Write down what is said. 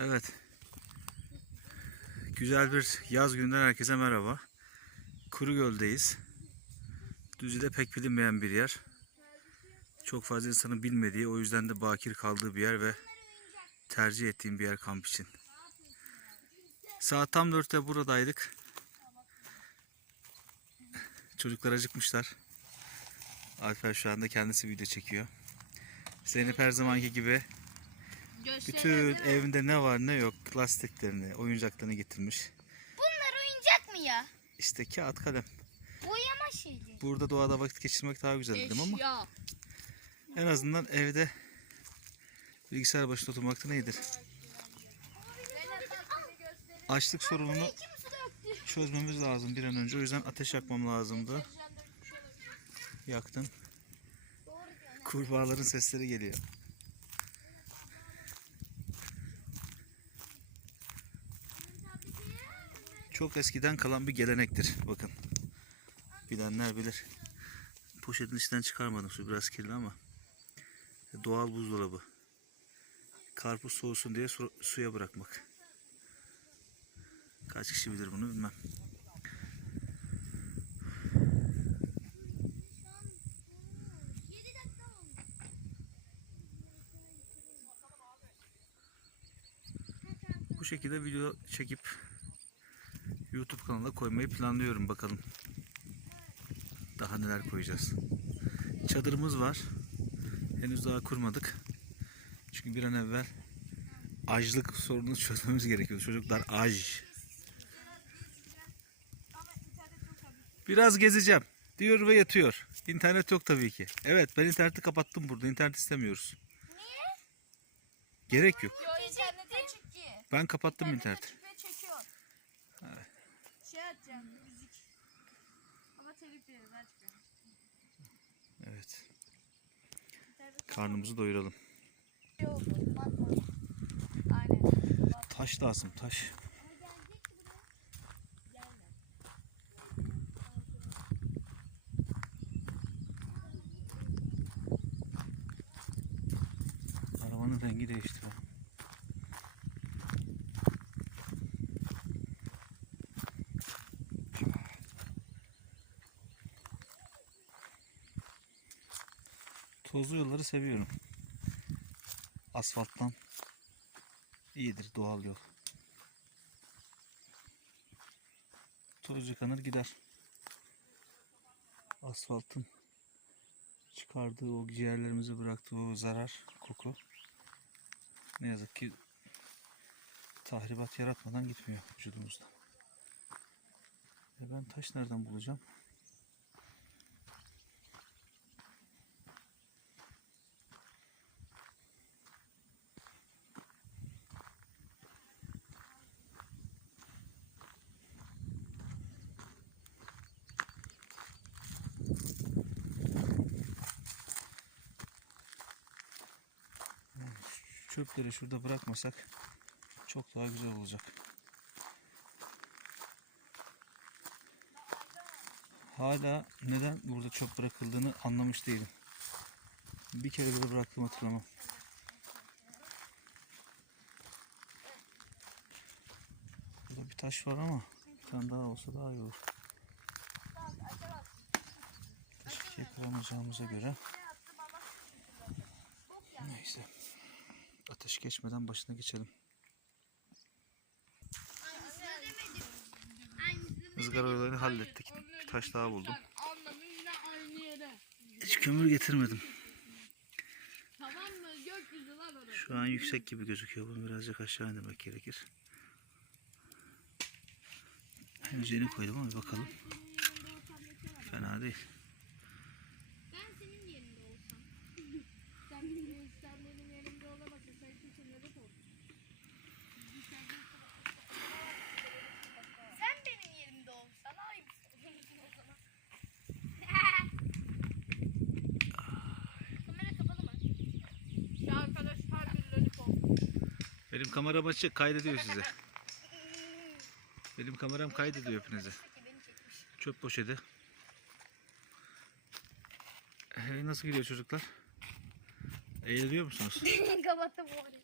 Evet. Güzel bir yaz gününden herkese merhaba. Kuru Göl'deyiz. Düzce'de pek bilinmeyen bir yer. Çok fazla insanın bilmediği, o yüzden de bakir kaldığı bir yer ve tercih ettiğim bir yer kamp için. Saat tam 4'te buradaydık. Çocuklar acıkmışlar. Alper şu anda kendisi video çekiyor. Zeynep her zamanki gibi bütün evinde ne var ne yok lastiklerini, oyuncaklarını getirmiş. Bunlar oyuncak mı ya? İşte kağıt kalem. Boyama şeydi. Burada doğada vakit geçirmek daha güzel dedim ama Eşya. en azından evde bilgisayar başında oturmaktan iyidir. Açlık sorununu çözmemiz lazım bir an önce. O yüzden ateş yakmam lazımdı. Yaktım. Kurbağaların sesleri geliyor. Çok eskiden kalan bir gelenektir. Bakın. Bilenler bilir. Poşetin içinden çıkarmadım. Su biraz kirli ama. Doğal buzdolabı. Karpuz soğusun diye su- suya bırakmak. Kaç kişi bilir bunu bilmem. Bu şekilde video çekip YouTube kanalına koymayı planlıyorum bakalım. Daha neler koyacağız. Çadırımız var. Henüz daha kurmadık. Çünkü bir an evvel açlık sorununu çözmemiz gerekiyor. Çocuklar aç. Biraz gezeceğim. Diyor ve yatıyor. İnternet yok tabii ki. Evet ben interneti kapattım burada. İnternet istemiyoruz. Niye? Gerek yok. Yo ki. Ben kapattım interneti. Şey atacağım müzik. Ama telif yeriz açmıyorum. Evet. Karnımızı doyuralım. Şey oldu. Batma. Aynen. Taş lazım taş. Arabanın rengi değişti. bak. Tozlu yolları seviyorum. Asfalttan iyidir doğal yol. Toz yıkanır gider. Asfaltın çıkardığı o ciğerlerimize bıraktığı o zarar, koku ne yazık ki tahribat yaratmadan gitmiyor vücudumuzda. E ben taş nereden bulacağım? Çöpleri şurada bırakmasak çok daha güzel olacak. Hala neden burada çöp bırakıldığını anlamış değilim. Bir kere bile bıraktım hatırlamam. Burada bir taş var ama bir tane daha olsa daha iyi olur. Taş ikiye kıramayacağımıza göre Ateş geçmeden başına geçelim. Izgara olayını hallettik. Bir taş daha buldum. Hiç kömür getirmedim. Şu an yüksek gibi gözüküyor. Bunu birazcık aşağı indirmek gerekir. Henüz koydum ama bakalım. Fena değil. Benim kameram açık kaydediyor size. Benim kameram kaydediyor hepinize. Çöp poşeti. Hey, nasıl gidiyor çocuklar? Eğleniyor musunuz? Kapattım arada.